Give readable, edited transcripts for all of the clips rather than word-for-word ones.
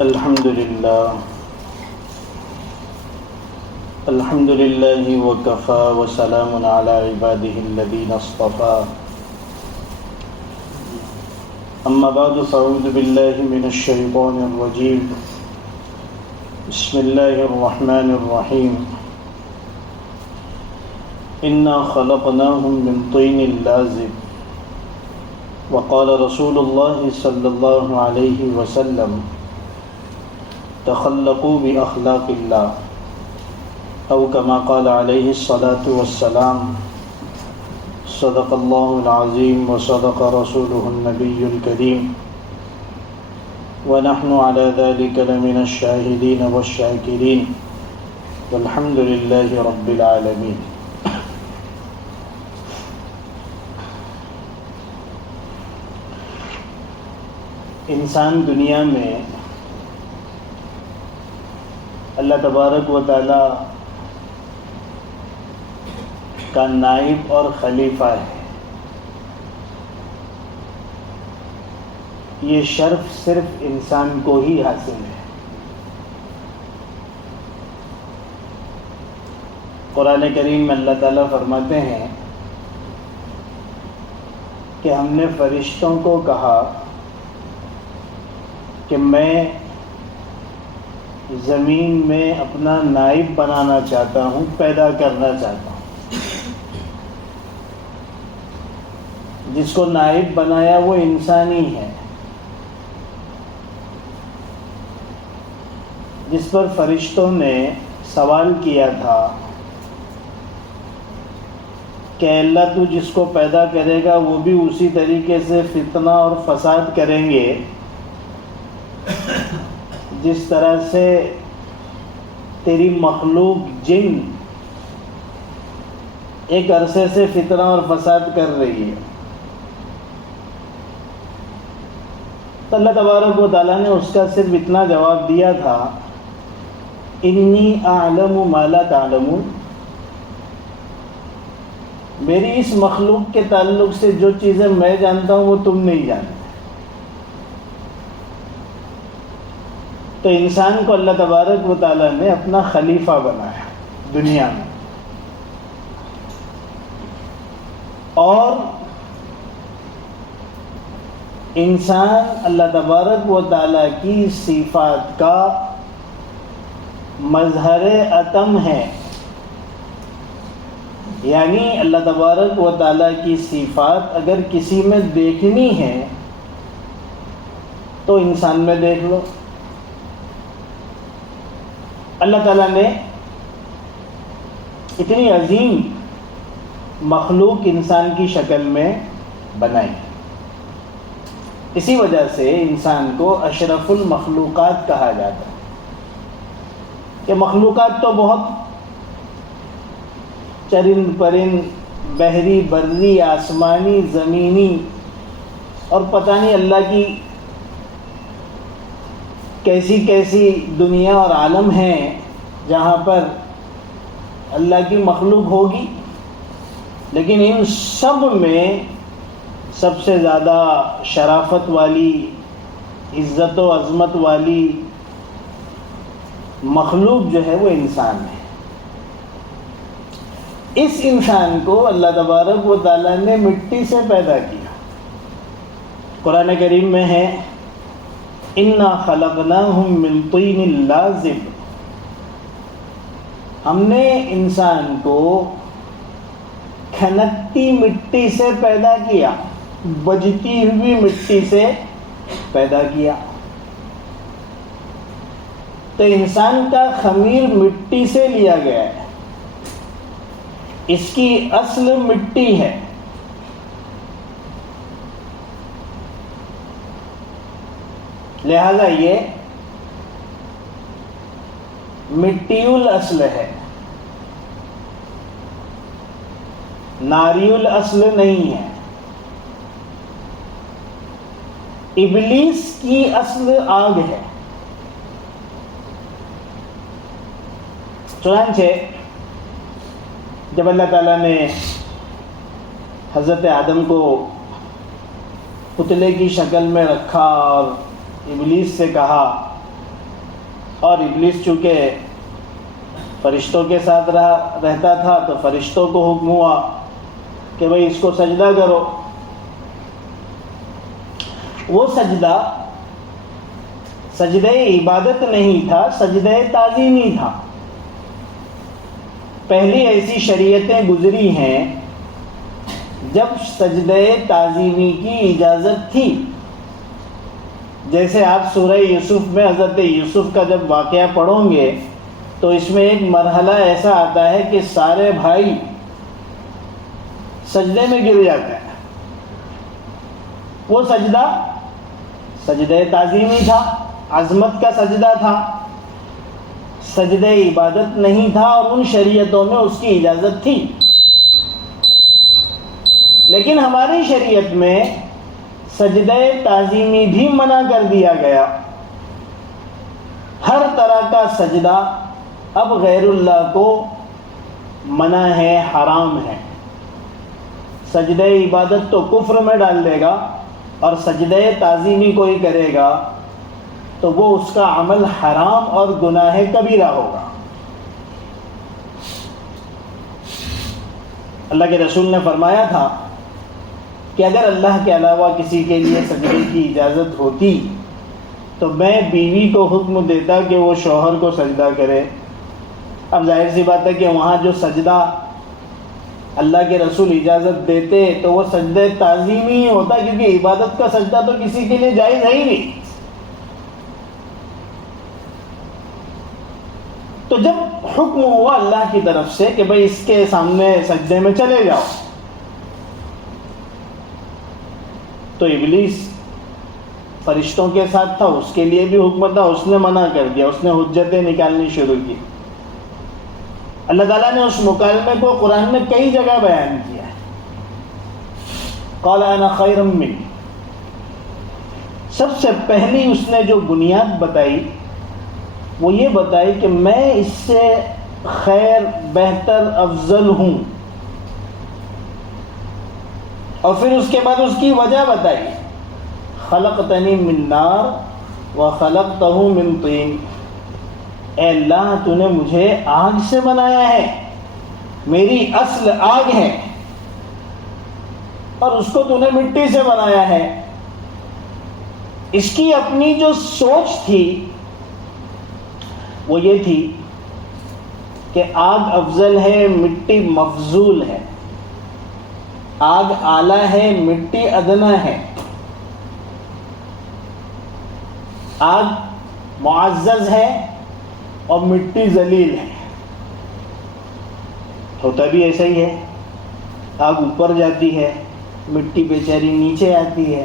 الحمد لله وكفى وسلام على عباده الذين اصطفى أما بعد فأعوذ بالله من الشيطان الرجيم بسم الله الرحمن الرحيم إنا خلقناهم من طين لازب وقال رسول الله صلى الله عليه وسلم تخلقوا بأخلاق الله أو كما قال عليه الصلاة والسلام صدق الله العظيم وصدق رسوله النبي الكريم ونحن على ذلك لمن الشاهدين والشاكرين والحمد لله رب العالمين. انسان دنیا میں اللہ تبارک و تعالی کا نائب اور خلیفہ ہے. یہ شرف صرف انسان کو ہی حاصل ہے. قرآن کریم میں اللہ تعالیٰ فرماتے ہیں کہ ہم نے فرشتوں کو کہا کہ میں زمین میں اپنا نائب بنانا چاہتا ہوں، پیدا کرنا چاہتا ہوں. جس کو نائب بنایا وہ انسان ہی ہے، جس پر فرشتوں نے سوال کیا تھا کہ اللہ تو جس کو پیدا کرے گا وہ بھی اسی طریقے سے فتنہ اور فساد کریں گے جس طرح سے تیری مخلوق جن ایک عرصے سے فتنہ اور فساد کر رہی ہے. تو اللہ تبارک و تعالیٰ نے اس کا صرف اتنا جواب دیا تھا انی اعلم ما لا تعلمون، میری اس مخلوق کے تعلق سے جو چیزیں میں جانتا ہوں وہ تم نہیں جانتے. تو انسان کو اللہ تبارک و تعالیٰ نے اپنا خلیفہ بنایا دنیا میں، اور انسان اللہ تبارک و تعالیٰ کی صفات کا مظہر اتم ہے. یعنی اللہ تبارک و تعالیٰ کی صفات اگر کسی میں دیکھنی ہے تو انسان میں دیکھ لو. اللہ تعالیٰ نے اتنی عظیم مخلوق انسان کی شکل میں بنائی، اسی وجہ سے انسان کو اشرف المخلوقات کہا جاتا ہے. کہ مخلوقات تو بہت چرند پرند، بحری بری آسمانی زمینی اور پتہ نہیں اللہ کی کیسی کیسی دنیا اور عالم ہیں جہاں پر اللہ کی مخلوق ہوگی، لیکن ان سب میں سب سے زیادہ شرافت والی، عزت و عظمت والی مخلوق جو ہے وہ انسان ہے. اس انسان کو اللہ تبارک و تعالیٰ نے مٹی سے پیدا کیا. قرآن کریم میں ہے انا خلقناہم من طین لازب، ہم نے انسان کو کھنکتی مٹی سے پیدا کیا، بجتی ہوئی مٹی سے پیدا کیا. تو انسان کا خمیر مٹی سے لیا گیا ہے، اس کی اصل مٹی ہے. لہذا یہ مٹی الاصل ہے، ناری الاصل نہیں ہے. ابلیس کی اصل آگ ہے. چنانچہ جب اللہ تعالیٰ نے حضرت آدم کو پتلے کی شکل میں رکھا اور ابلیس سے کہا اور ابلیس چونکہ فرشتوں کے ساتھ رہتا تھا تو فرشتوں کو حکم ہوا کہ بھئی اس کو سجدہ کرو. وہ سجدہ سجدہ عبادت نہیں تھا، سجدہ تعظیمی تھا. پہلی ایسی شریعتیں گزری ہیں جب سجدہ تعظیمی کی اجازت تھی. جیسے آپ سورہ یوسف میں حضرت یوسف کا جب واقعہ پڑھو گے تو اس میں ایک مرحلہ ایسا آتا ہے کہ سارے بھائی سجدے میں گر جاتے ہیں. وہ سجدہ سجدہ تعظیمی تھا، عظمت کا سجدہ تھا، سجدہ عبادت نہیں تھا، اور ان شریعتوں میں اس کی اجازت تھی. لیکن ہماری شریعت میں سجدہ تعظیمی بھی منع کر دیا گیا. ہر طرح کا سجدہ اب غیر اللہ کو منع ہے، حرام ہے. سجدہ عبادت تو کفر میں ڈال دے گا، اور سجدہ تعظیمی کوئی کرے گا تو وہ اس کا عمل حرام اور گناہ کبیرہ ہوگا. اللہ کے رسول نے فرمایا تھا کہ اگر اللہ کے علاوہ کسی کے لیے سجدے کی اجازت ہوتی تو میں بیوی کو حکم دیتا کہ وہ شوہر کو سجدہ کرے. اب ظاہر سی بات ہے کہ وہاں جو سجدہ اللہ کے رسول اجازت دیتے تو وہ سجدہ تعظیمی ہی ہوتا، کیونکہ عبادت کا سجدہ تو کسی کے لیے جائز ہے ہی نہیں. تو جب حکم ہوا اللہ کی طرف سے کہ بھئی اس کے سامنے سجدے میں چلے جاؤ، تو ابلیس فرشتوں کے ساتھ تھا، اس کے لیے بھی حکم تھا، اس نے منع کر دیا، اس نے حجتیں نکالنی شروع کی. اللہ تعالیٰ نے اس مکالمے کو قرآن میں کئی جگہ بیان کیا ہے. قال انا خیر من، سب سے پہلی اس نے جو بنیاد بتائی وہ یہ بتائی کہ میں اس سے خیر، بہتر، افضل ہوں. اور پھر اس کے بعد اس کی وجہ بتائی، خلقتنی من نار وخلقتہ من طین. اے اللہ تو نے مجھے آگ سے بنایا ہے، میری اصل آگ ہے، اور اس کو تو نے مٹی سے بنایا ہے. اس کی اپنی جو سوچ تھی وہ یہ تھی کہ آگ افضل ہے، مٹی مفضول ہے. آگ اعلیٰ ہے، مٹی ادنا ہے. آگ معزز ہے اور مٹی ذلیل ہے. ہوتا بھی ایسا ہی ہے، آگ اوپر جاتی ہے، مٹی بیچاری نیچے آتی ہے.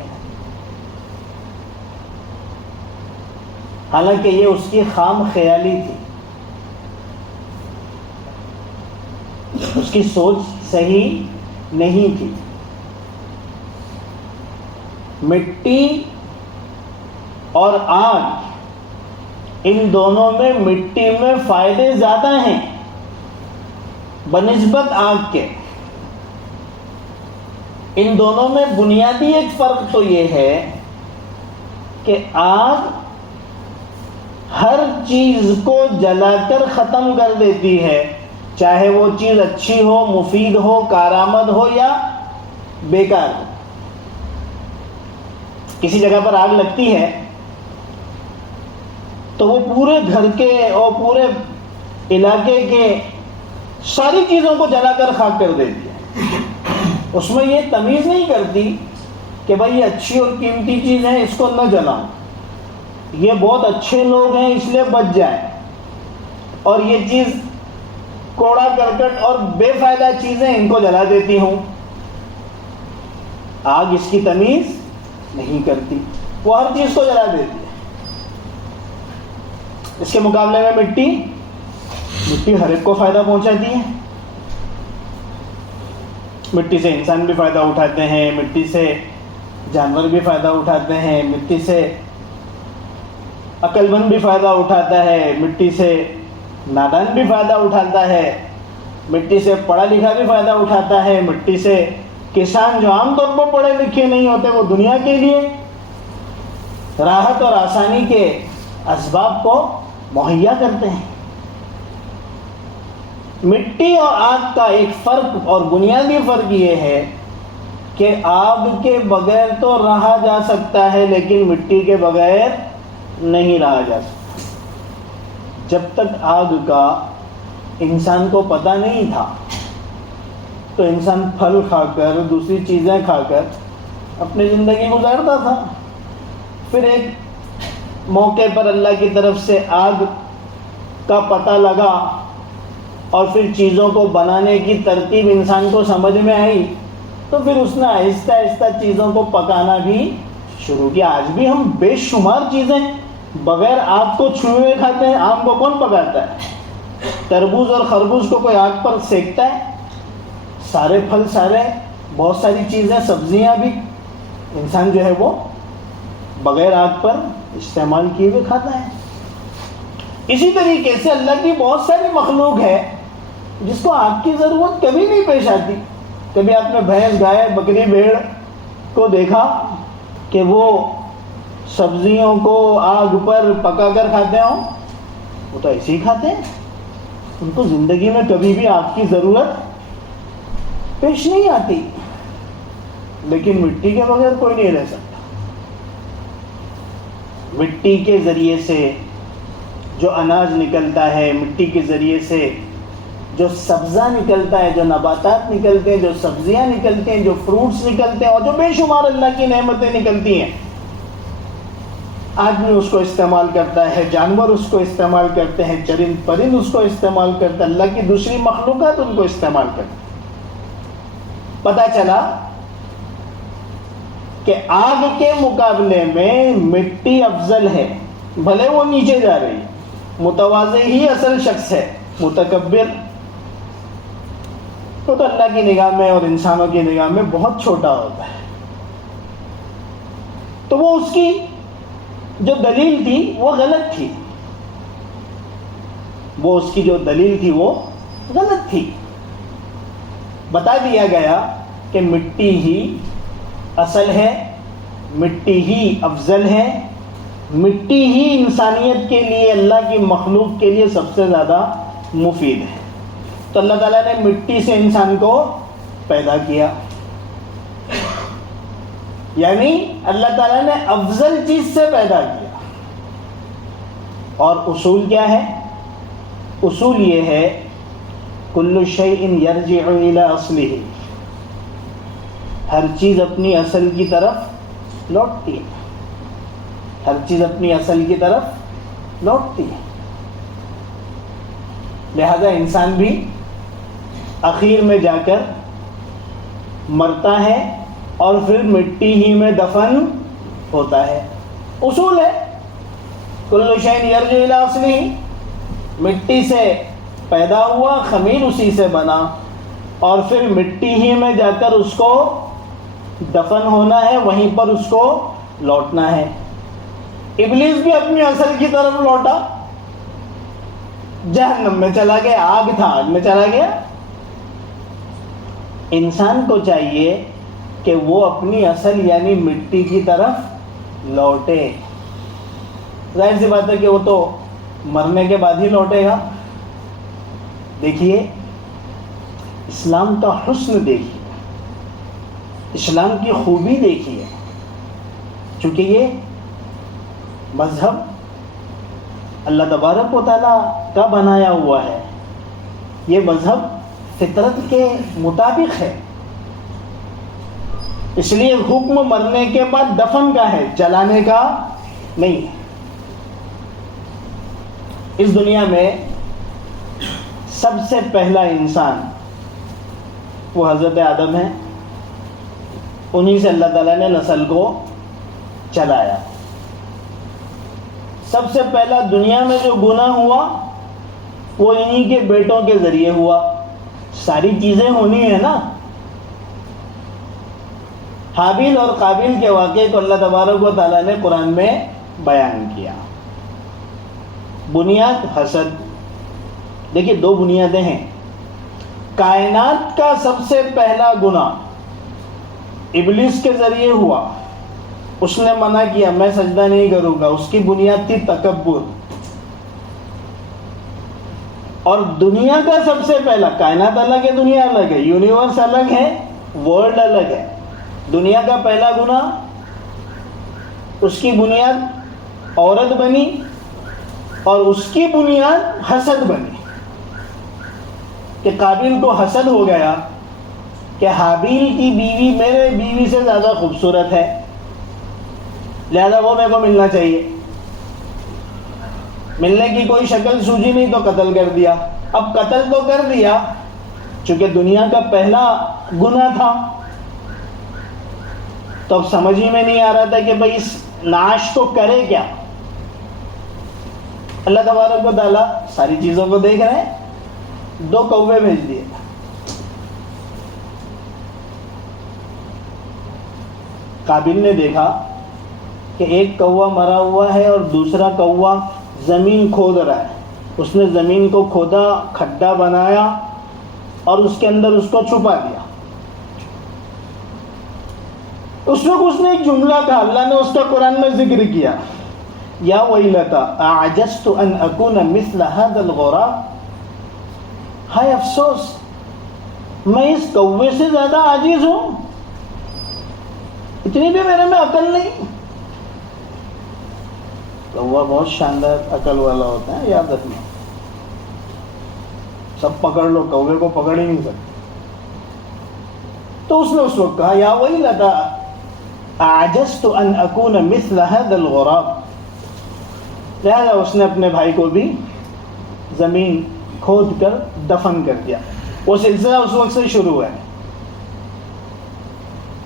حالانکہ یہ اس کی خام خیالی تھی، اس کی سوچ صحیح نہیں تھی. مٹی اور آگ، ان دونوں میں مٹی میں فائدے زیادہ ہیں بنسبت آگ کے. ان دونوں میں بنیادی ایک فرق تو یہ ہے کہ آگ ہر چیز کو جلا کر ختم کر دیتی ہے، چاہے وہ چیز اچھی ہو، مفید ہو، کارآمد ہو یا بیکار ہو. کسی جگہ پر آگ لگتی ہے تو وہ پورے گھر کے اور پورے علاقے کے ساری چیزوں کو جلا کر خاک کر دیتی ہے. اس میں یہ تمیز نہیں کرتی کہ بھائی یہ اچھی اور قیمتی چیز ہے، اس کو نہ جلاؤں، یہ بہت اچھے لوگ ہیں اس لیے بچ جائیں، اور یہ چیز کوڑا کرکٹ اور بے فائدہ چیزیں ان کو جلا دیتی ہوں. آگ اس کی تمیز نہیں کرتی، وہ ہر چیز کو جلا دیتی ہے. اس کے مقابلے میں مٹی ہر ایک کو فائدہ پہنچاتی ہے. مٹی سے انسان بھی فائدہ اٹھاتے ہیں، مٹی سے جانور بھی فائدہ اٹھاتے ہیں، مٹی سے عقل مند بھی فائدہ اٹھاتا ہے، مٹی سے نادان بھی فائدہ اٹھاتا ہے، مٹی سے پڑھا لکھا بھی فائدہ اٹھاتا ہے، مٹی سے کسان جو عام طور پر پڑھے لکھے نہیں ہوتے وہ دنیا کے لیے راحت اور آسانی کے اسباب کو مہیا کرتے ہیں۔ مٹی اور آگ کا ایک فرق اور بنیادی فرق یہ ہے کہ آگ کے بغیر تو رہا جا سکتا ہے لیکن مٹی کے بغیر نہیں رہا جا سکتا۔ جب تک آگ کا انسان کو پتہ نہیں تھا تو انسان پھل کھا کر دوسری چیزیں کھا کر اپنی زندگی گزارتا تھا۔ پھر ایک موقع پر اللہ کی طرف سے آگ کا پتہ لگا اور پھر چیزوں کو بنانے کی ترتیب انسان کو سمجھ میں آئی تو پھر اس نے آہستہ آہستہ چیزوں کو پکانا بھی شروع کیا۔ آج بھی ہم بے شمار چیزیں بغیر آگ کو چھوئے ہوئے کھاتے ہیں۔ آم کو کون پکاتا ہے؟ تربوز اور خربوز کو کوئی آگ پر سینکتا ہے؟ سارے پھل، سارے بہت ساری چیزیں، سبزیاں بھی انسان جو ہے وہ بغیر آگ پر استعمال کیے ہوئے کھاتا ہے۔ اسی طریقے سے اللہ کی بہت ساری مخلوق ہے جس کو آگ کی ضرورت کبھی نہیں پیش آتی۔ کبھی آپ نے بھینس، گائے، بکری، بھیڑ کو دیکھا کہ وہ سبزیوں کو آگ پر پکا کر کھاتے ہوں؟ وہ تو ایسے ہی کھاتے ہیں، ان کو زندگی میں کبھی بھی آگ کی ضرورت پیش نہیں آتی۔ لیکن مٹی کے بغیر کوئی نہیں رہ سکتا۔ مٹی کے ذریعے سے جو اناج نکلتا ہے، مٹی کے ذریعے سے جو سبزہ نکلتا ہے، جو نباتات نکلتے ہیں، جو سبزیاں نکلتے ہیں، جو فروٹس نکلتے ہیں اور جو بے شمار اللہ کی نعمتیں نکلتی ہیں، آدمی اس کو استعمال کرتا ہے، جانور اس کو استعمال کرتے ہیں، چرند پرند اس کو استعمال کرتا ہے، اللہ کی دوسری مخلوقات ان کو استعمال کرتے ہیں۔ پتہ چلا کہ آگ کے مقابلے میں مٹی افضل ہے، بھلے وہ نیچے جا رہی ہے، متواضع ہی اصل شخص ہے، متکبر وہ تو اللہ کی نگاہ میں اور انسانوں کی نگاہ میں بہت چھوٹا ہوتا ہے۔ تو وہ اس کی جو دلیل تھی وہ غلط تھی، وہ اس کی جو دلیل تھی وہ غلط تھی۔ بتا دیا گیا کہ مٹی ہی اصل ہے، مٹی ہی افضل ہے، مٹی ہی انسانیت کے لیے، اللہ کی مخلوق کے لیے سب سے زیادہ مفید ہے۔ تو اللہ تعالیٰ نے مٹی سے انسان کو پیدا کیا، یعنی اللہ تعالیٰ نے افضل چیز سے پیدا کیا۔ اور اصول کیا ہے؟ اصول یہ ہے کل شیء یرجع الی اصلہ، ہر چیز اپنی اصل کی طرف لوٹتی ہے، ہر چیز اپنی اصل کی طرف لوٹتی ہے۔ لہذا انسان بھی اخیر میں جا کر مرتا ہے اور پھر مٹی ہی میں دفن ہوتا ہے۔ اصول ہے کل شیء یرجع الی اصلہ، مٹی سے پیدا ہوا، خمیر اسی سے بنا اور پھر مٹی ہی میں جا کر اس کو دفن ہونا ہے، وہیں پر اس کو لوٹنا ہے۔ ابلیس بھی اپنی اصل کی طرف لوٹا، جہنم میں چلا گیا، آگ تھا، آگ میں چلا گیا۔ انسان کو چاہیے کہ وہ اپنی اصل یعنی مٹی کی طرف لوٹے۔ ظاہر سی بات ہے کہ وہ تو مرنے کے بعد ہی لوٹے گا۔ دیکھیے اسلام کا حسن دیکھیے، اسلام کی خوبی دیکھیے، چونکہ یہ مذہب اللہ تبارک و تعالیٰ کا بنایا ہوا ہے، یہ مذہب فطرت کے مطابق ہے، اس لیے حکم مرنے کے بعد دفن کا ہے، جلانے کا نہیں ہے۔ اس دنیا میں سب سے پہلا انسان وہ حضرت آدم ہے، انہی سے اللہ تعالیٰ نے نسل کو چلایا۔ سب سے پہلا دنیا میں جو گناہ ہوا وہ انہی کے بیٹوں کے ذریعے ہوا۔ ساری چیزیں ہونی ہے نا۔ حابیل اور قابیل کے واقعے کو اللہ تبارک و تعالیٰ نے قرآن میں بیان کیا۔ بنیاد حسد۔ دیکھیے دو بنیادیں ہیں۔ کائنات کا سب سے پہلا گناہ ابلیس کے ذریعے ہوا، اس نے منع کیا میں سجدہ نہیں کروں گا، اس کی بنیاد تھی تکبر۔ اور دنیا کا سب سے پہلا، کائنات الگ ہے، دنیا الگ ہے، یونیورس الگ ہے، ورلڈ الگ ہے. دنیا کا پہلا گناہ، اس کی بنیاد عورت بنی اور اس کی بنیاد حسد بنی کہ قابیل کو حسد ہو گیا کہ حابیل کی بیوی میرے بیوی سے زیادہ خوبصورت ہے، لہذا وہ میرے کو ملنا چاہیے. ملنے کی کوئی شکل سوجی نہیں تو قتل کر دیا. اب قتل تو کر دیا چونکہ دنیا کا پہلا گناہ تھا، تو اب سمجھ ہی میں نہیں آ رہا تھا کہ بھئی اس نعش کو کرے کیا. اللہ تبارک و تعالیٰ ساری چیزوں کو دیکھ رہے ہیں، 2 کوے بھیج دیے. قابیل نے دیکھا کہ ایک کوا مرا ہوا ہے اور دوسرا کوا زمین کھود رہا ہے. اس نے زمین کو کھودا، کھڈا بنایا اور اس کے اندر اس کو چھپا دیا. اس وقت اس نے ایک جملہ کہا، اللہ نے اس کا قرآن میں ذکر کیا، یا ویلتا اعجزت ان اکون مثل هذا الغراب. ہائے افسوس، میں اس کوے سے زیادہ عاجز ہوں، اتنی بھی میرے میں عقل نہیں. کوا بہت شاندار عقل والا ہوتا ہے، یاد رکھنا. سب پکڑ لو، کوے کو پکڑ ہی نہیں سکتے. تو اس نے اس وقت کہا، یا ویلتا اعجزت ان اکون مثل هذا الغراب. لہذا اس نے اپنے بھائی کو بھی زمین کھود کر دفن کر دیا. وہ سلسلہ اس وقت سے شروع ہے.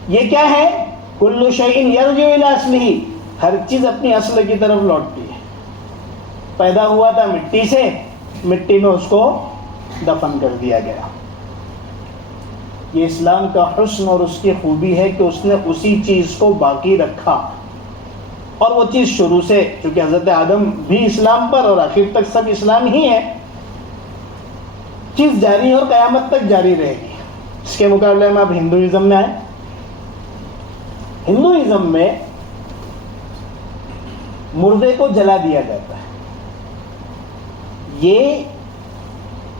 یہ کیا ہے؟ کل شیء یرجع الی اصلہ، ہر چیز اپنی اصل کی طرف لوٹتی ہے. پیدا ہوا تھا مٹی سے، مٹی میں اس کو دفن کر دیا گیا. یہ اسلام کا حسن اور اس کی خوبی ہے کہ اس نے اسی چیز کو باقی رکھا. اور وہ چیز شروع سے، چونکہ حضرت آدم بھی اسلام پر اور آخر تک سب اسلام ہی ہے، چیز جاری اور قیامت تک جاری رہے گی. اس کے مقابلے میں اب ہندوازم میں آئے. ہندوازم میں مردے کو جلا دیا جاتا ہے. یہ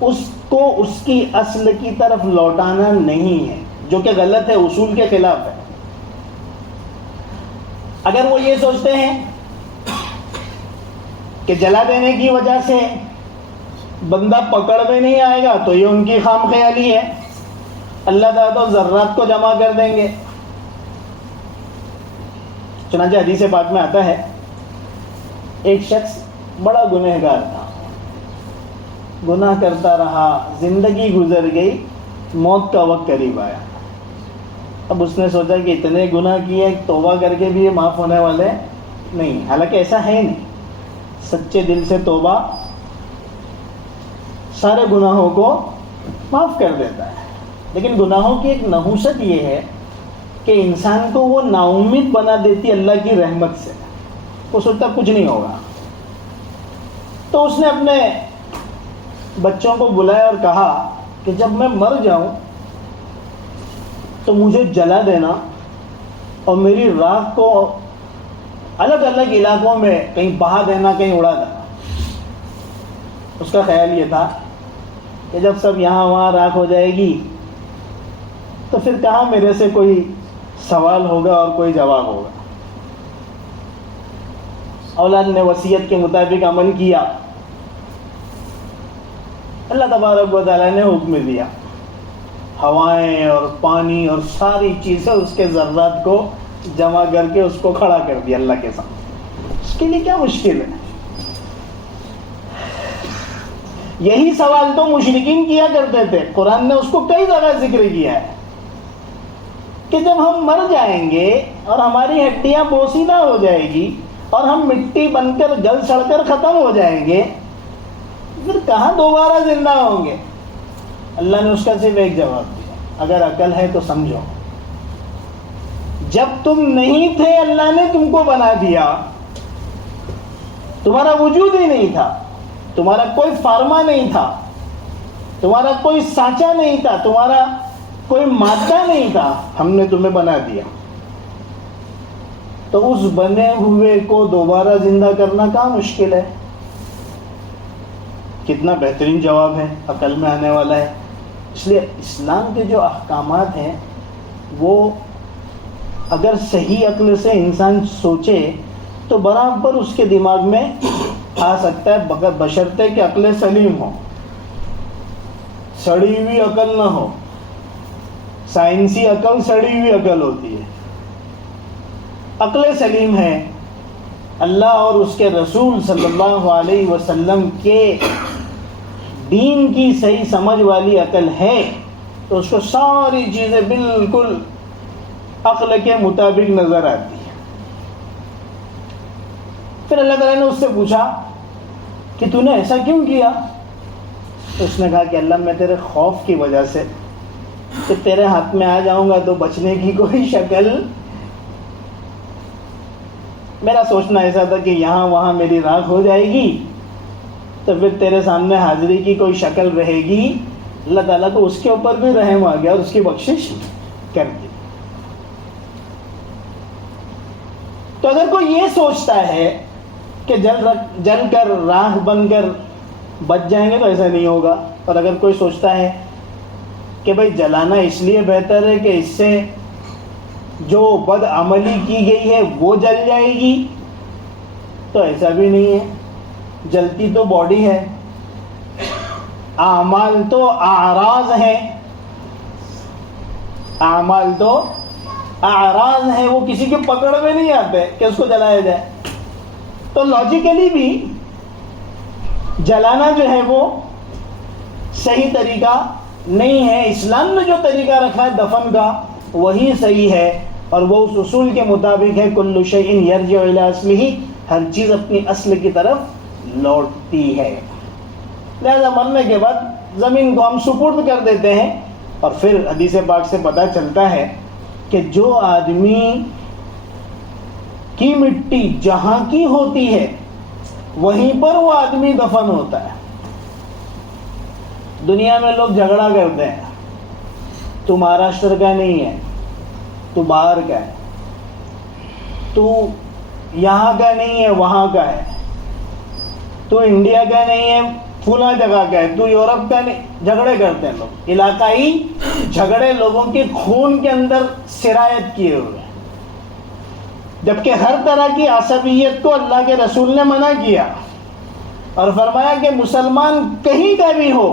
اس کو اس کی اصل کی طرف لوٹانا نہیں ہے، جو کہ غلط ہے، اصول کے خلاف ہے. اگر وہ یہ سوچتے ہیں کہ جلا دینے کی وجہ سے بندہ پکڑ میں نہیں آئے گا، تو یہ ان کی خام خیالی ہے. اللہ تعالیٰ تو ذرات کو جمع کر دیں گے. چنانچہ حدیث پاک میں آتا ہے، ایک شخص بڑا گنہگار تھا، گناہ کرتا رہا، زندگی گزر گئی، موت کا وقت قریب آیا. اب اس نے سوچا کہ اتنے گناہ کیے، توبہ کر کے بھی یہ معاف ہونے والے نہیں. حالانکہ ایسا ہے نہیں. سچے دل سے توبہ سارے گناہوں کو معاف کر دیتا ہے. لیکن گناہوں کی ایک نحوست یہ ہے کہ انسان کو وہ نا امید بنا دیتی اللہ کی رحمت سے. وہ سوچتا کچھ نہیں ہوگا. تو اس نے اپنے بچوں کو بلایا اور کہا کہ جب میں مر جاؤں تو مجھے جلا دینا اور میری راکھ کو الگ الگ علاقوں میں کہیں بہا دینا، کہیں اڑا دینا. اس کا خیال یہ تھا کہ جب سب یہاں وہاں راکھ ہو جائے گی تو پھر کہاں میرے سے کوئی سوال ہوگا اور کوئی جواب ہوگا. اولاد نے وصیت کے مطابق عمل کیا. اللہ تبارک و تعالیٰ نے حکم دیا، ہوائیں اور پانی اور ساری چیزیں اس کے ذرات کو جمع کر کے اس کو کھڑا کر دیا اللہ کے سامنے. اس کے لیے کیا مشکل ہے؟ یہی سوال تو مشرکین کیا کرتے تھے. قرآن نے اس کو کئی جگہ ذکر کیا ہے کہ جب ہم مر جائیں گے اور ہماری ہڈیاں بوسیدہ ہو جائے گی اور ہم مٹی بن کر گل سڑ کر ختم ہو جائیں گے، پھر کہاں دوبارہ زندہ ہوں گے؟ اللہ نے اس کا صرف ایک جواب دیا، اگر عقل ہے تو سمجھو. جب تم نہیں تھے اللہ نے تم کو بنا دیا. تمہارا وجود ہی نہیں تھا، تمہارا کوئی فارما نہیں تھا، تمہارا کوئی سانچہ نہیں تھا، تمہارا کوئی مادہ نہیں تھا، ہم نے تمہیں بنا دیا. تو اس بنے ہوئے کو دوبارہ زندہ کرنا کہاں مشکل ہے؟ کتنا بہترین جواب ہے، عقل میں آنے والا ہے. اس لیے اسلام کے جو احکامات ہیں وہ اگر صحیح عقل سے انسان سوچے تو برابر اس کے دماغ میں آ سکتا ہے، بشرطے کہ عقل سلیم ہو، سڑی ہوئی عقل نہ ہو. سائنسی عقل سڑی ہوئی عقل ہوتی ہے. عقل سلیم ہے، اللہ اور اس کے رسول صلی اللہ علیہ وسلم کے دین کی صحیح سمجھ والی عقل ہے تو اس کو ساری چیزیں بالکل عقل کے مطابق نظر آتی ہے. پھر اللہ تعالیٰ نے اس سے پوچھا کہ تو نے ایسا کیوں کیا؟ تو اس نے کہا کہ اللہ میں تیرے خوف کی وجہ سے کہ تیرے ہاتھ میں آ جاؤں گا تو بچنے کی کوئی شکل، میرا سوچنا ایسا تھا کہ یہاں وہاں میری راکھ ہو جائے گی تو پھر تیرے سامنے حاضری کی کوئی شکل رہے گی. اللہ تعالیٰ کو اس کے اوپر بھی رحم آ گیا اور اس کی بخشش کر دی. تو اگر کوئی یہ سوچتا ہے کہ جل کر راکھ بن کر بچ جائیں گے تو ایسا نہیں ہوگا. اور اگر کوئی سوچتا ہے کہ بھئی جلانا اس لیے بہتر ہے کہ اس سے جو بد عملی کی گئی ہے وہ جل جائے گی تو ایسا بھی نہیں ہے. جلتی تو باڈی ہے، اعمال تو اعراض ہیں، اعمال تو اعراض ہیں، وہ کسی کے پکڑ میں نہیں آتے کہ اس کو جلایا جائے. تو لاجیکلی بھی جلانا جو ہے وہ صحیح طریقہ نہیں ہے. اسلام نے جو طریقہ رکھا ہے دفن کا وہی صحیح ہے اور وہ اس اصول کے مطابق ہے کل شیء یرجع الی اصلہ، ہر چیز اپنی اصل کی طرف لوٹتی ہے. لہذا مرنے کے بعد زمین کو ہم سپرد کر دیتے ہیں. اور پھر حدیث پاک سے پتہ چلتا ہے کہ جو آدمی کی مٹی جہاں کی ہوتی ہے وہیں پر وہ آدمی دفن ہوتا ہے. دنیا میں لوگ جھگڑا کرتے ہیں، تو مہاراشٹر کا نہیں ہے، تو باہر کا ہے، تو یہاں کا نہیں ہے وہاں کا ہے، تو انڈیا کا نہیں ہے فلاں جگہ کا ہے، تو یورپ کا نہیں. جھگڑے کرتے ہیں لوگ، علاقائی جھگڑے لوگوں کے خون کے اندر سرایت کیے ہوئے ہیں. جبکہ ہر طرح کی عصبیت کو اللہ کے رسول نے منع کیا اور فرمایا کہ مسلمان کہیں کا بھی ہو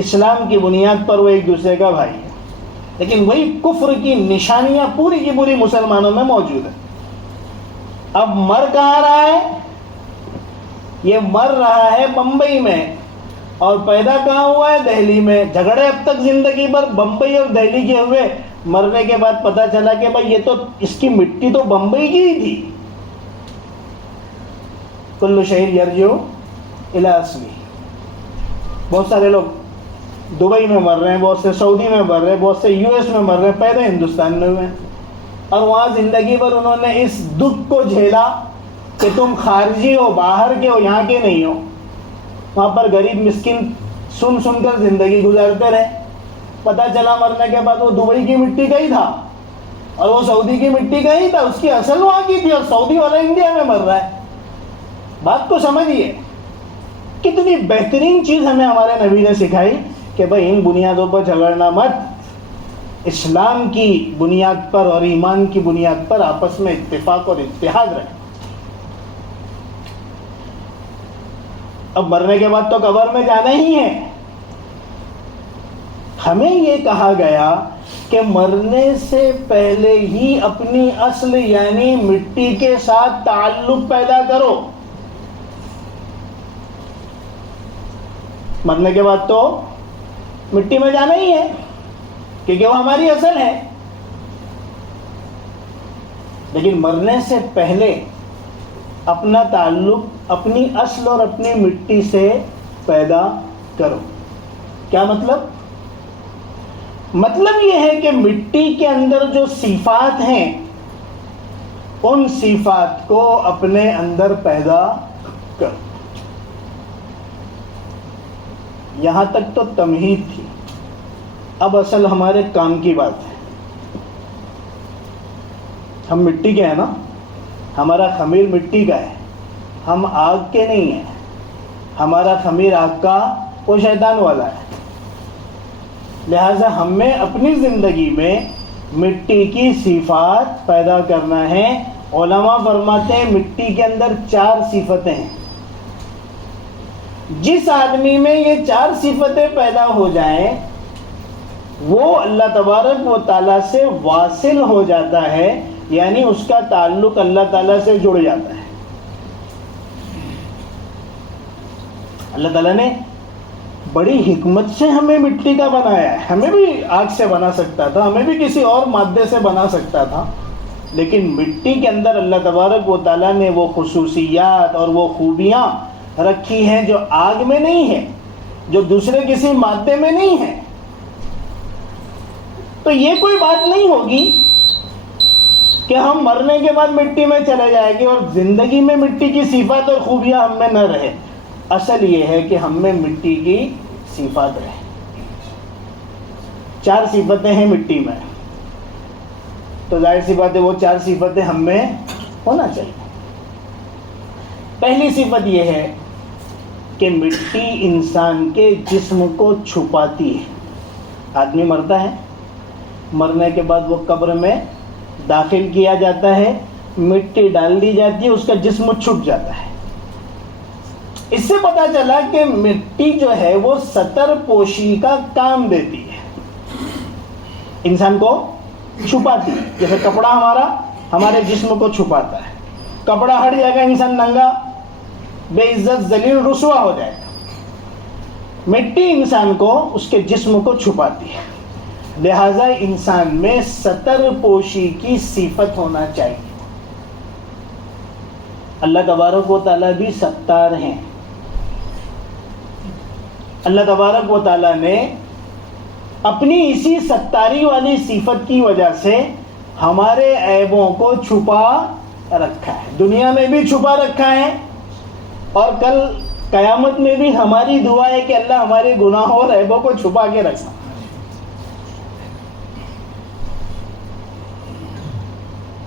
اسلام کی بنیاد پر وہ ایک دوسرے کا بھائی ہے. لیکن وہی کفر کی نشانیاں پوری کی پوری مسلمانوں میں موجود ہیں. اب مر کہاں رہا ہے؟ یہ مر رہا ہے بمبئی میں اور پیدا کہاں ہوا ہے؟ دہلی میں. جھگڑے اب تک زندگی بھر بمبئی اور دہلی کے ہوئے، مرنے کے بعد پتہ چلا کہ بھائی یہ تو اس کی مٹی تو بمبئی کی ہی تھی. کل شیء یرجع الی اصلہ. بہت سارے لوگ دبئی میں مر رہے ہیں، بہت سے سعودی میں مر رہے ہیں، بہت سے یو ایس میں مر رہے ہیں، پیدا ہندوستان میں ہوئے ہیں. اور وہاں زندگی بھر انہوں نے اس دکھ کو جھیلا کہ تم خارجی ہو، باہر کے ہو، یہاں کے نہیں ہو. وہاں پر غریب مسکین سن سن کر زندگی گزارتے رہے. پتہ چلا مرنے کے بعد وہ دبئی کی مٹی کا ہی تھا اور وہ سعودی کی مٹی کا ہی تھا، اس کی اصل وہاں کی تھی اور سعودی والا انڈیا میں مر رہا ہے. بات کو سمجھیے، کتنی بہترین چیز ہمیں ہمارے نبی نے سکھائی کہ بھائی ان بنیادوں پر جھگڑنا مت. اسلام کی بنیاد پر اور ایمان کی بنیاد پر آپس میں اتفاق اور اتحاد رہے. اب مرنے کے بعد تو قبر میں جانا ہی ہے. ہمیں یہ کہا گیا کہ مرنے سے پہلے ہی اپنی اصل یعنی مٹی کے ساتھ تعلق پیدا کرو. مرنے کے بعد تو مٹی میں جانا ہی ہے کیونکہ وہ ہماری اصل ہے. لیکن مرنے سے پہلے اپنا تعلق اپنی اصل اور اپنی مٹی سے پیدا کرو. کیا مطلب؟ مطلب یہ ہے کہ مٹی کے اندر جو صفات ہیں ان صفات کو اپنے اندر پیدا کرو. یہاں تک تو تمہید تھی. اب اصل ہمارے کام کی بات ہے. ہم مٹی کے ہیں نا، ہمارا خمیر مٹی کا ہے، ہم آگ کے نہیں ہیں. ہمارا خمیر آگ کا وہ شیطان والا ہے. لہذا ہمیں اپنی زندگی میں مٹی کی صفات پیدا کرنا ہے. علماء فرماتے ہیں مٹی کے اندر 4 صفتیں ہیں. جس آدمی میں یہ 4 صفتیں پیدا ہو جائیں وہ اللہ تبارک و تعالیٰ سے واصل ہو جاتا ہے، یعنی اس کا تعلق اللہ تعالیٰ سے جڑ جاتا ہے. اللہ تعالیٰ نے بڑی حکمت سے ہمیں مٹی کا بنایا ہے. ہمیں بھی آگ سے بنا سکتا تھا، ہمیں بھی کسی اور مادے سے بنا سکتا تھا، لیکن مٹی کے اندر اللہ تبارک و تعالیٰ نے وہ خصوصیات اور وہ خوبیاں رکھی ہیں جو آگ میں نہیں ہے، جو دوسرے کسی مادے میں نہیں ہے. تو یہ کوئی بات نہیں ہوگی کہ ہم مرنے کے بعد مٹی میں چلے جائیں گے اور زندگی میں مٹی کی صفات اور خوبیاں ہم میں نہ رہے. اصل یہ ہے کہ ہم میں مٹی کی صفات رہے. 4 صفتیں ہیں مٹی میں، تو ظاہر سی بات ہے وہ 4 صفتیں ہم میں ہونا چاہیے. پہلی صفت یہ ہے کہ مٹی انسان کے جسم کو چھپاتی ہے. آدمی مرتا ہے، مرنے کے بعد وہ قبر میں داخل کیا جاتا ہے، مٹی ڈال دی جاتی ہے، اس کا جسم چھپ جاتا ہے. اس سے پتہ چلا کہ مٹی جو ہے وہ ستر پوشی کا کام دیتی ہے، انسان کو چھپاتی ہے. جیسے کپڑا ہمارے جسم کو چھپاتا ہے. کپڑا ہٹ جائے گا، انسان ننگا بے عزت ذلیل رسوا ہو جائے گا. مٹی انسان کو اس کے جسم کو چھپاتی ہے. لہذا انسان میں ستر پوشی کی صفت ہونا چاہیے. اللہ تبارک و تعالیٰ بھی ستار ہیں. اللہ تبارک و تعالیٰ نے اپنی اسی ستاری والی صفت کی وجہ سے ہمارے عیبوں کو چھپا رکھا ہے. دنیا میں بھی چھپا رکھا ہے، اور کل قیامت میں بھی ہماری دعا ہے کہ اللہ ہمارے گناہوں اور عیبوں کو چھپا کے رکھنا.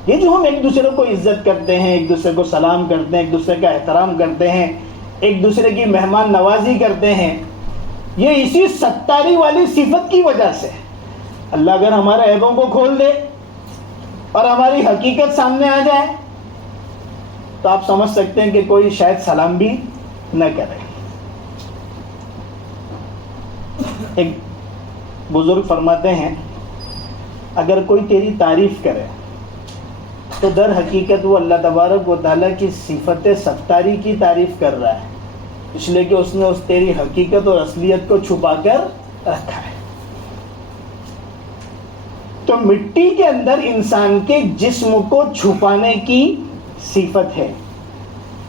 یہ جو ہم ایک دوسرے کو عزت کرتے ہیں، ایک دوسرے کو سلام کرتے ہیں، ایک دوسرے کا احترام کرتے ہیں، ایک دوسرے کی مہمان نوازی کرتے ہیں، یہ اسی ستاری والی صفت کی وجہ سے. اللہ اگر ہمارے عیبوں کو کھول دے اور ہماری حقیقت سامنے آ جائے تو آپ سمجھ سکتے ہیں کہ کوئی شاید سلام بھی نہ کرے. ایک بزرگ فرماتے ہیں اگر کوئی تیری تعریف کرے تو در حقیقت وہ اللہ تبارک و تعالیٰ کی صفت ستاری کی تعریف کر رہا ہے، اس لیے کہ اس نے اس تیری حقیقت اور اصلیت کو چھپا کر رکھا ہے. تو مٹی کے اندر انسان کے جسم کو چھپانے کی صفت ہے،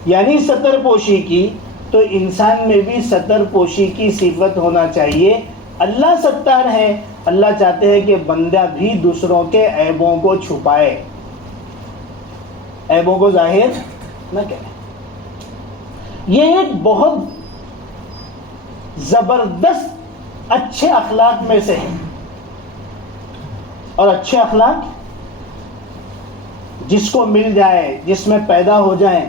یعنی ستر پوشی کی. تو انسان میں بھی ستر پوشی کی صفت ہونا چاہیے. اللہ ستار ہے، اللہ چاہتے ہیں کہ بندہ بھی دوسروں کے عیبوں کو چھپائے، عیبوں کو ظاہر نہ کرے. یہ ایک بہت زبردست اچھے اخلاق میں سے ہے، اور اچھے اخلاق جس کو مل جائے، جس میں پیدا ہو جائیں،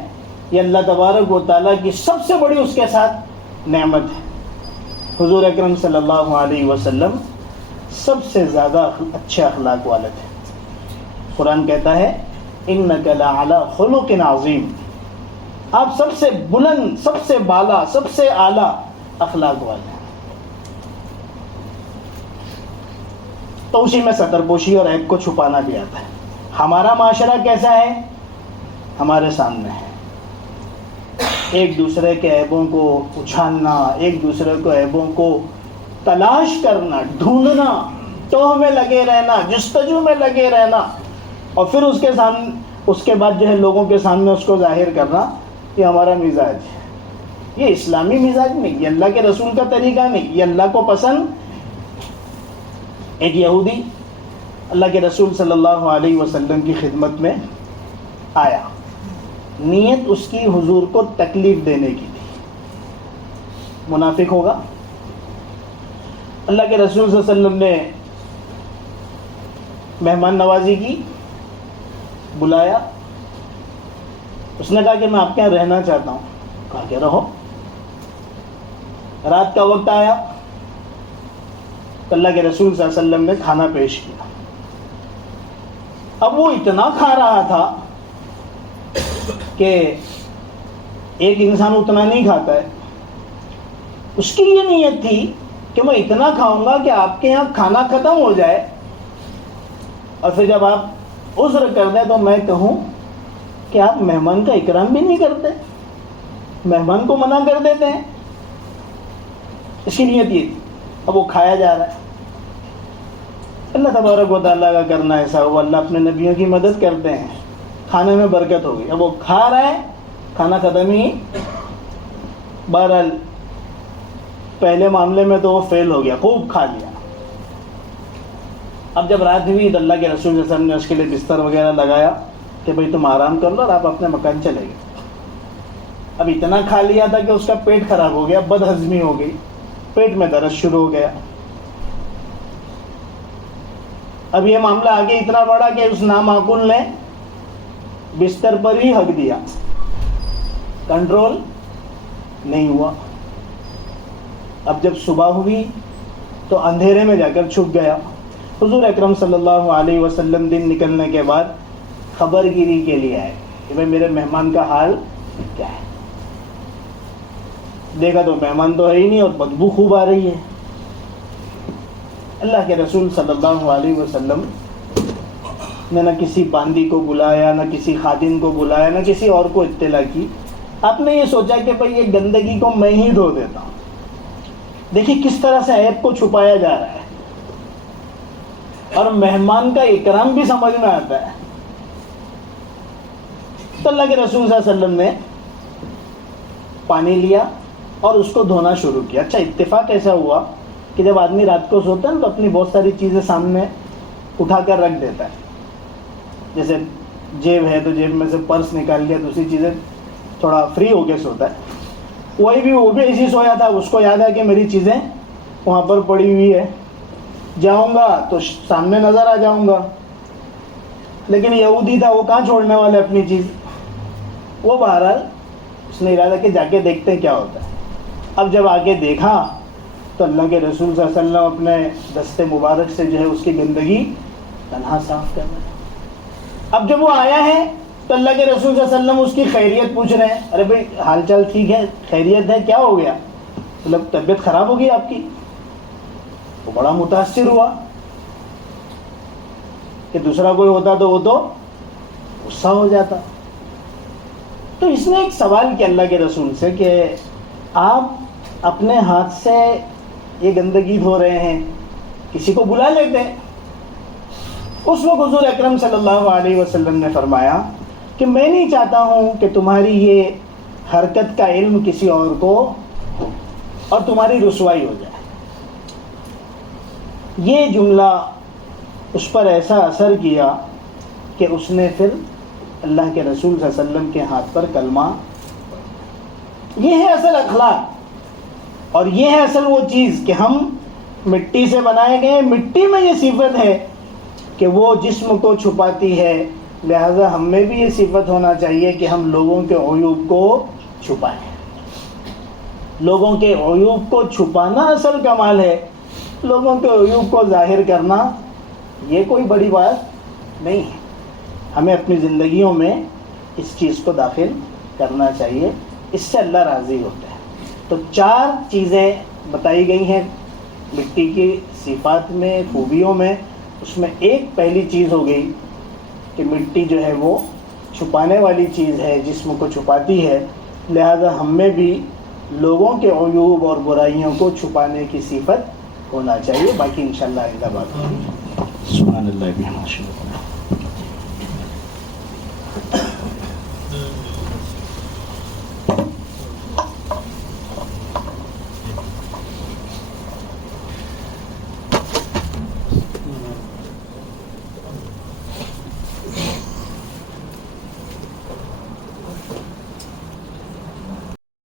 یہ اللہ تبارک و تعالیٰ کی سب سے بڑی اس کے ساتھ نعمت ہے. حضور اکرم صلی اللہ علیہ وسلم سب سے زیادہ اچھے اخلاق والے تھے. قرآن کہتا ہے اِنَّكَ لَعَلَىٰ خُلُقٍ عَظِيمٍ، آپ سب سے بلند، سب سے بالا، سب سے اعلیٰ اخلاق والے ہیں. تو اسی میں ستر پوشی اور عیب کو چھپانا بھی آتا ہے. ہمارا معاشرہ کیسا ہے؟ ہمارے سامنے ہے. ایک دوسرے کے عیبوں کو اچھالنا، ایک دوسرے کو عیبوں کو تلاش کرنا، ڈھونڈنا، توہ میں لگے رہنا، جستجو میں لگے رہنا، اور پھر اس کے بعد جو ہے لوگوں کے سامنے اس کو ظاہر کرنا، یہ ہمارا مزاج ہے. یہ اسلامی مزاج نہیں، یہ اللہ کے رسول کا طریقہ نہیں، یہ اللہ کو پسند. ایک یہودی اللہ کے رسول صلی اللہ علیہ وسلم کی خدمت میں آیا. نیت اس کی حضور کو تکلیف دینے کی تھی. منافق ہوگا؟ اللہ کے رسول صلی اللہ علیہ وسلم نے مہمان نوازی کی، بلایا. اس نے کہا کہ میں آپ کے یہاں رہنا چاہتا ہوں. کہا کہ رہو. رات کا وقت آیا تو اللہ کے رسول صلی اللہ علیہ وسلم نے کھانا پیش کیا. اب وہ اتنا کھا رہا تھا کہ ایک انسان اتنا نہیں کھاتا ہے. اس کی یہ نیت تھی کہ میں اتنا کھاؤں گا کہ آپ کے یہاں کھانا ختم ہو جائے اور پھر جب آپ عذر کر دیں تو میں کہوں کہ آپ مہمان کا اکرام بھی نہیں کرتے, مہمان کو منع کر دیتے ہیں. اس کی نیت یہ تھی. اب وہ کھایا جا رہا ہے. اللہ تبارک و تعالیٰ کا کرنا ایسا ہوا, اللہ اپنے نبیوں کی مدد کرتے ہیں, کھانے میں برکت ہو گئی. اب وہ کھا رہا ہے, کھانا ختم ہی. بہرحال پہلے معاملے میں تو وہ فیل ہو گیا, خوب کھا لیا. اب جب رات ہوئی تو اللہ کے رسول صلی اللہ علیہ وسلم نے اس کے لیے بستر وغیرہ لگایا کہ بھئی تم آرام کر لو اور آپ اپنے مکان چلے گئے. اب اتنا کھا لیا تھا کہ اس کا پیٹ خراب ہو گیا, بد ہضمی ہو گئی, پیٹ میں درد شروع ہو گیا. اب یہ معاملہ آگے اتنا بڑا کہ اس نامعقول نے بستر پر ہی ہگ دیا, کنٹرول نہیں ہوا. اب جب صبح ہوئی تو اندھیرے میں جا کر چھپ گیا. حضور اکرم صلی اللہ علیہ وسلم دن نکلنے کے بعد خبر گیری کے لیے آئے کہ بھئی میرے مہمان کا حال کیا ہے. دیکھا تو مہمان تو ہے ہی نہیں اور بدبو خوب آ رہی ہے. اللہ کے رسول صلی اللہ علیہ وسلم نے نہ کسی باندی کو بلایا, نہ کسی خادم کو بلایا, نہ کسی اور کو اطلاع کی. آپ نے یہ سوچا کہ بھئی یہ گندگی کو میں ہی دھو دیتا ہوں. دیکھیے کس طرح سے عیب کو چھپایا جا رہا ہے, اور مہمان کا اکرام بھی سمجھ میں آتا ہے. تو اللہ کے رسول صلی اللہ علیہ وسلم نے پانی لیا اور اس کو دھونا شروع کیا. اچھا اتفاق ایسا ہوا کہ جب آدمی رات کو سوتا ہے تو اپنی بہت ساری چیزیں سامنے اٹھا کر رکھ دیتا ہے. جیسے جیب ہے تو جیب میں سے پرس نکال لیا, دوسری چیزیں, تھوڑا فری ہو کے سوتا ہے. وہ بھی ایسی سویا تھا, اس کو یاد ہے کہ میری چیزیں وہاں پر پڑی ہوئی ہے, جاؤں گا تو سامنے نظر آ جاؤں گا. لیکن یہودی تھا, وہ کہاں چھوڑنے والے اپنی چیز. وہ بہرحال اس نے ارادہ کہ جا کے دیکھتے ہیں کیا ہوتا ہے. اب جب آگے دیکھا تو اللہ کے رسول صلی اللہ علیہ وسلم اپنے دستے مبارک سے جو ہے اس کی گندگی تنہا صاف کر رہے ہیں. اب جب وہ آیا ہے تو اللہ کے رسول صلی اللہ علیہ وسلم اس کی خیریت پوچھ رہے ہیں. ارے بھائی حال چال ٹھیک ہے, خیریت ہے, کیا ہو گیا, مطلب طبیعت خراب ہو گئی آپ کی. وہ بڑا متاثر ہوا کہ دوسرا کوئی ہوتا تو وہ تو غصہ ہو جاتا. تو اس نے ایک سوال کیا اللہ کے رسول سے کہ آپ اپنے ہاتھ سے یہ گندگی دھو رہے ہیں, کسی کو بلا لیتے. اس وقت حضور اکرم صلی اللہ علیہ وسلم نے فرمایا کہ میں نہیں چاہتا ہوں کہ تمہاری یہ حرکت کا علم کسی اور کو ہو اور تمہاری رسوائی ہو جائے. یہ جملہ اس پر ایسا اثر کیا کہ اس نے پھر اللہ کے رسول صلی اللہ علیہ وسلم کے ہاتھ پر کلمہ. یہ ہے اصل اخلاق, اور یہ ہے اصل وہ چیز کہ ہم مٹی سے بنائے گئے. مٹی میں یہ صفت ہے کہ وہ جسم کو چھپاتی ہے, لہذا ہم میں بھی یہ صفت ہونا چاہیے کہ ہم لوگوں کے عیوب کو چھپائیں. لوگوں کے عیوب کو چھپانا اصل کمال ہے, لوگوں کے عیوب کو ظاہر کرنا یہ کوئی بڑی بات نہیں ہے. ہمیں اپنی زندگیوں میں اس چیز کو داخل کرنا چاہیے, اس سے اللہ راضی ہوتا ہے. تو 4 چیزیں بتائی گئی ہیں مٹی کی صفات میں, خوبیوں میں. اس میں ایک پہلی چیز ہو گئی کہ مٹی جو ہے وہ چھپانے والی چیز ہے, جسم کو چھپاتی ہے, لہذا ہم میں بھی لوگوں کے عیوب اور برائیوں کو چھپانے کی صفت ہونا چاہیے. باقی انشاءاللہ آئندہ بات ہوگی. سبحان اللہ.